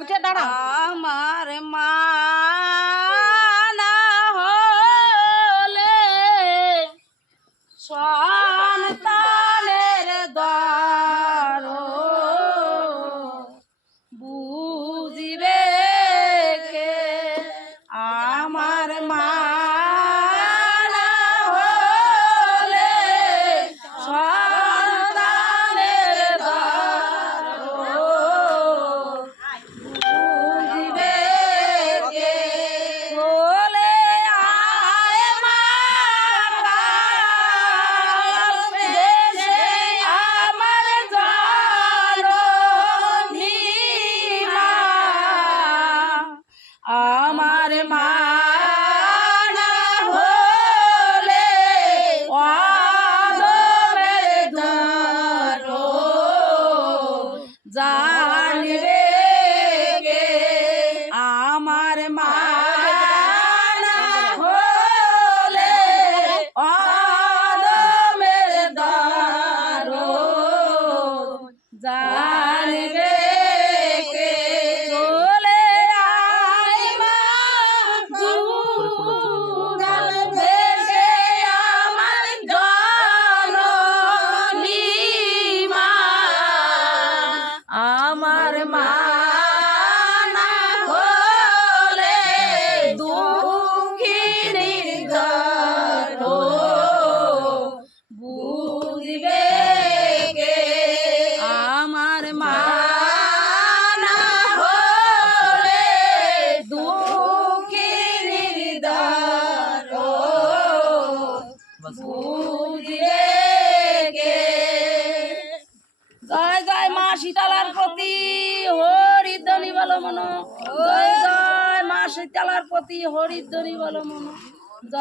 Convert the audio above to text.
উঠে দাঁড়া। আমার মা না হলে সন্তানের দর বুঝিবে কে? আমার মা না হলে সন্তানের দর বুঝিবে কে? বলে আয় মা কাল দেশে আমার জননী মা। আমার মা না হলে আদমের দর জানবে কে? আমার মা না হলে আদমের দর জানবে কে? চলে আয় মা জুড়াল দেশে আমার জননী মা। আমার মা না হলে দুঃখিনীর দর বুঝবে কে? আমার মা না হলে দুঃখিনীর দর বুঝবে কে? জয় জয় মা শীতলার প্রতি হরিধ্বনি বলো মনো। জয় জয় মা শীতলার প্রতি হরিধ্বনি বলো মনো। জয়।